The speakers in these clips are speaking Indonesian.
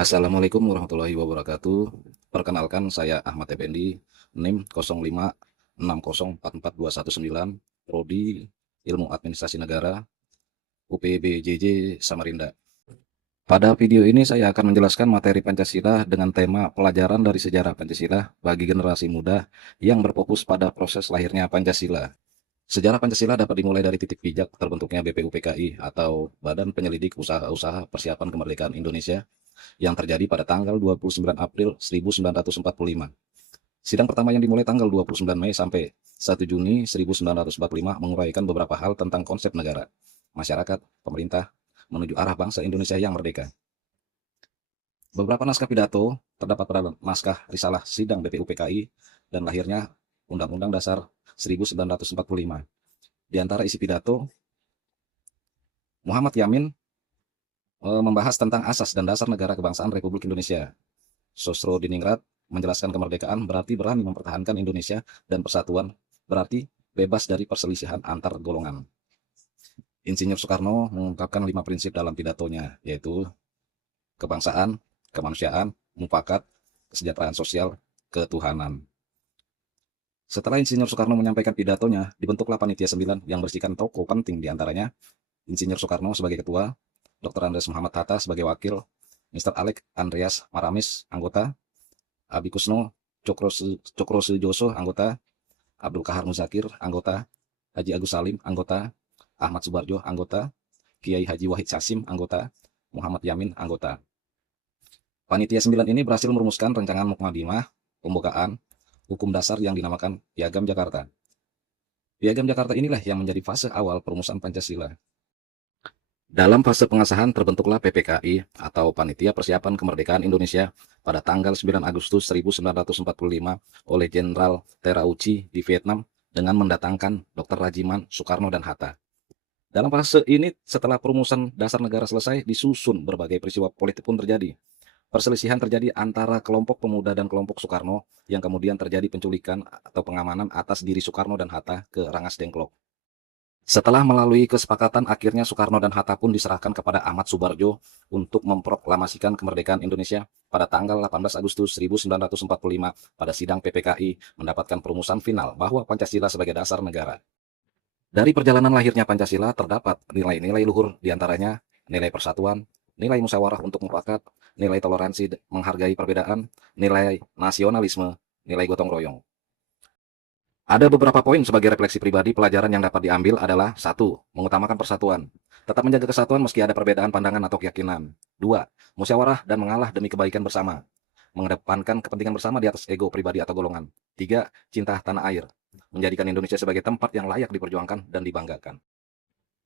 Assalamualaikum warahmatullahi wabarakatuh. Perkenalkan, saya Ahmad Effendi, NIM 0560444219, Prodi Ilmu Administrasi Negara, UPBJJ Samarinda. Pada video ini saya akan menjelaskan materi Pancasila dengan tema pelajaran dari sejarah Pancasila bagi generasi muda yang berfokus pada proses lahirnya Pancasila. Sejarah Pancasila dapat dimulai dari titik pijak terbentuknya BPUPKI atau Badan Penyelidik Usaha-Usaha Persiapan Kemerdekaan Indonesia yang terjadi pada tanggal 29 April 1945. Sidang pertama yang dimulai tanggal 29 Mei sampai 1 Juni 1945 menguraikan beberapa hal tentang konsep negara, masyarakat, pemerintah, menuju arah bangsa Indonesia yang merdeka. Beberapa naskah pidato terdapat pada naskah Risalah Sidang BPUPKI dan lahirnya Undang-Undang Dasar 1945. Di antara isi pidato, Muhammad Yamin membahas tentang asas dan dasar negara kebangsaan Republik Indonesia. Sosrodiningrat menjelaskan kemerdekaan berarti berani mempertahankan Indonesia dan persatuan berarti bebas dari perselisihan antar golongan. Insinyur Soekarno mengungkapkan 5 prinsip dalam pidatonya, yaitu kebangsaan, kemanusiaan, mufakat, kesejahteraan sosial, ketuhanan. Setelah Insinyur Soekarno menyampaikan pidatonya, dibentuklah Panitia 9 yang berisikan tokoh penting diantaranya Insinyur Soekarno sebagai ketua, Dr. Andes Muhammad Hatta sebagai wakil, Mr. Alec Andreas Maramis, anggota, Abi Kusno Cokro Sujoso, anggota, Abdul Kahar Muzakir, anggota, Haji Agus Salim, anggota, Ahmad Subarjo, anggota, Kiai Haji Wahid Sasim, anggota, Muhammad Yamin, anggota. Panitia 9 ini berhasil merumuskan rancangan mukadimah pembukaan hukum dasar yang dinamakan Piagam Jakarta. Piagam Jakarta inilah yang menjadi fase awal perumusan Pancasila. Dalam fase pengesahan terbentuklah PPKI atau Panitia Persiapan Kemerdekaan Indonesia pada tanggal 9 Agustus 1945 oleh Jenderal Terauchi di Vietnam dengan mendatangkan Dr. Rajiman, Soekarno, dan Hatta. Dalam fase ini, setelah perumusan dasar negara selesai, disusun berbagai peristiwa politik pun terjadi. Perselisihan terjadi antara kelompok pemuda dan kelompok Soekarno yang kemudian terjadi penculikan atau pengamanan atas diri Soekarno dan Hatta ke Rangas Dengklok. Setelah melalui kesepakatan, akhirnya Soekarno dan Hatta pun diserahkan kepada Ahmad Subarjo untuk memproklamasikan kemerdekaan Indonesia pada tanggal 18 Agustus 1945 pada sidang PPKI mendapatkan perumusan final bahwa Pancasila sebagai dasar negara. Dari perjalanan lahirnya Pancasila terdapat nilai-nilai luhur diantaranya nilai persatuan, nilai musyawarah untuk mufakat, nilai toleransi menghargai perbedaan, nilai nasionalisme, nilai gotong royong. Ada beberapa poin sebagai refleksi pribadi. Pelajaran yang dapat diambil adalah: 1. Mengutamakan persatuan. Tetap menjaga kesatuan meski ada perbedaan pandangan atau keyakinan. 2. Musyawarah dan mengalah demi kebaikan bersama. Mengedepankan kepentingan bersama di atas ego pribadi atau golongan. 3. Cinta tanah air. Menjadikan Indonesia sebagai tempat yang layak diperjuangkan dan dibanggakan.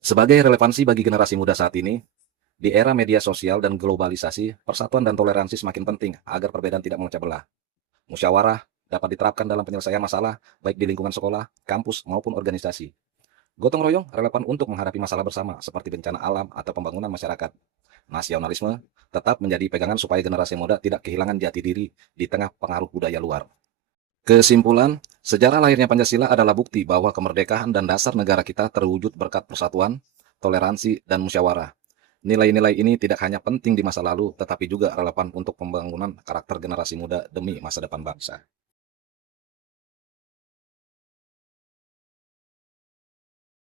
Sebagai relevansi bagi generasi muda saat ini, di era media sosial dan globalisasi, persatuan dan toleransi semakin penting agar perbedaan tidak memecah belah. Musyawarah dapat diterapkan dalam penyelesaian masalah, baik di lingkungan sekolah, kampus, maupun organisasi. Gotong royong relevan untuk menghadapi masalah bersama, seperti bencana alam atau pembangunan masyarakat. Nasionalisme tetap menjadi pegangan supaya generasi muda tidak kehilangan jati diri di tengah pengaruh budaya luar. Kesimpulan, sejarah lahirnya Pancasila adalah bukti bahwa kemerdekaan dan dasar negara kita terwujud berkat persatuan, toleransi, dan musyawarah. Nilai-nilai ini tidak hanya penting di masa lalu, tetapi juga relevan untuk pembangunan karakter generasi muda demi masa depan bangsa.